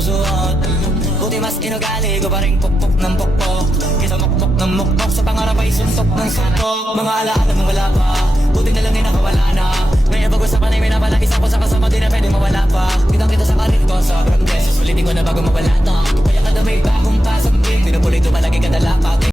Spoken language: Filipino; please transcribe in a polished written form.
susuot. Buti mas inugali ko pa rin pukpok ng pukpok kaysa mukmok ng mukmok, sa pangarap ay suntok ng suntok. Mga alaala mong wala pa, buti na lang ay nakawala na. May napag-usapan ay may napalaki sa ko sa kasama, di na pwede mawala pa. Kitang kita sa karir ko, sobrang beses ulitin ko na bago mawala to. Kaya kada may bagong pasok, pinupuloy ito palagi kada lapat.